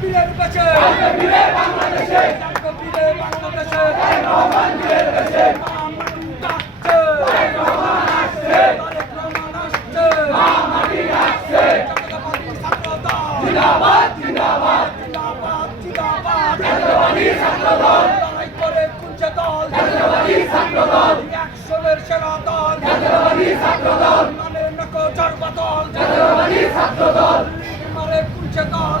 বীরের কাছে বাংলাদেশে বীরের বাংলাদেশে জিন্দাবাদ জিন্দাবাদ জিন্দাবাদ জিন্দাবাদ জাতীয়বাদী ছাত্রদল লড়াই করে কুঞ্চে দল জাতীয়বাদী ছাত্রদল অ্যাকশনের সেরা দল জাতীয়বাদী ছাত্রদল মানে নকো জড় বদল জাতীয়বাদী ছাত্রদল মারে কুঞ্চে দল